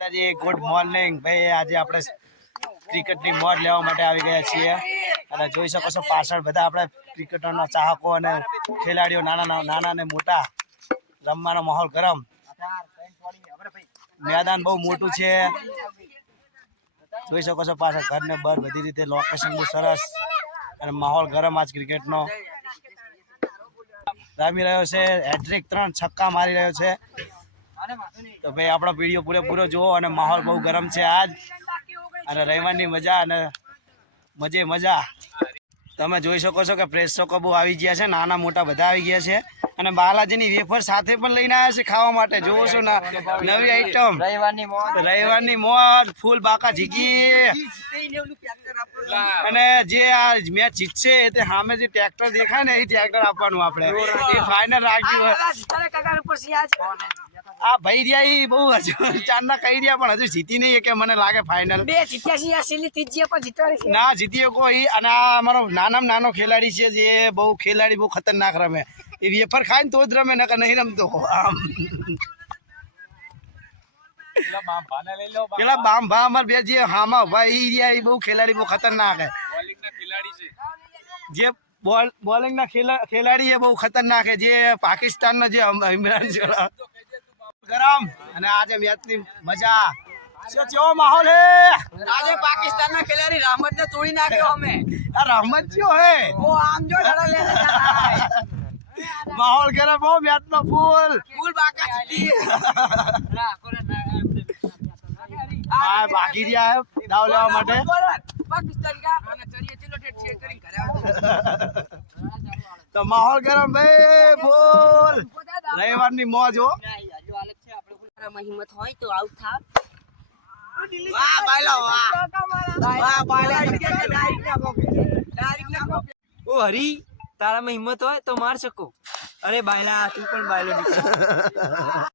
માતાજી good morning ભાઈ, આજે આપણે ક્રિકેટની મોજ લેવા માટે આવી ગયા છીએ. અને જોઈ શકો છો પાછળ બધા આપણે ક્રિકેટરના ચાહકો અને ખેલાડીઓ નાના નાના અને મોટા રમવાનો માહોલ ગરમ. મેદાન બહુ મોટું છે. જોઈ શકો છો પાછળ ઘરને બહાર બધી રીતે લોકેશન બહુ સરસ અને માહોલ ગરમ આજ ક્રિકેટનો. રમી રહ્યો છે હેટ્રિક ત્રણ છક્કા મારી રહ્યો છે. તો ભાઈ આપણો વીડિયો પૂરેપૂરો જુઓ અને માહોલ બહુ ગરમ છે આજ. અને રહેવાની મજા અને મજે મજા. તમે જોઈ શકો છો કે પ્રેક્ષકો બહુ આવી ગયા છે નાના મોટા બધા આવી ગયા છે. અને બાલાજીની વેફર સાથે પણ લઈને આવ્યા છે ખાવા માટે. જોવો છો ને નવી આઈટમ રવિવારની મોજ. ફૂલ બાકા ઝીકી. અને જે આ મેચ જીતશે તે સામે જે ટ્રેક્ટર દેખાય ને એ ટ્રેક્ટર આપવાનું આપણે. એ ફાઇનલ રાખ્યું હોય. આ ભાઈ રહ્યા ઈ બહુ હજુ ચાંદના કહી રહ્યા પણ હજુ જીતી નહીં કે મને લાગે ફાઇનલ બે જીત્યા છે આ છેલ્લી ત્રીજી પણ જીતવાની છે. ના જીતી કોઈ. અને આ અમારો નાનામાં નાનો ખેલાડી છે જે બહુ ખેલાડી બહુ ખતરનાક રમે. એ વેફર ખાય ને તો જ રમે નકર નહીં રમતો. આમ. પેલા બામ ભા અમાર બે જે હામા ભાઈ ઈ રહ્યા ઈ બહુ ખેલાડી બહુ ખતરનાક હે. જે બોલ બોલિંગ ના ખેલાડી એ બહુ ખતરનાક હે. જે પાકિસ્તાન નો જે અમ- ઇમરાન છે ગરમ. અને આજે મેચની મજા કેવો માહોલ હે? આજે પાકિસ્તાનના ખેલાડી રામત ને તોડી નાખ્યો અમે. આ રહમત કયો હે? ઓ આમ જો ઘડા લે માહોલ ગરમ હો મેચ નો ફૂલ. ફૂલ બાકા જીતી હા બાકી રહ્યા હે દાવ લેવા માટે. પાકિસ્તાન કા? અને ચરીએ ચલો ટેટ છે કરી ઘરે તો માહોલ ગરમ ભાઈ ફૂલ. રવિવારની મોજ હો. હિંમત હોય તો આવતા થાવ. વાહ બાયલા વાહ. વાહ બાયલા. ઓ હરી તારામાં હિંમત હોય તો માર શકો. અરે બાયલા તું પણ બાયલો નીકળ.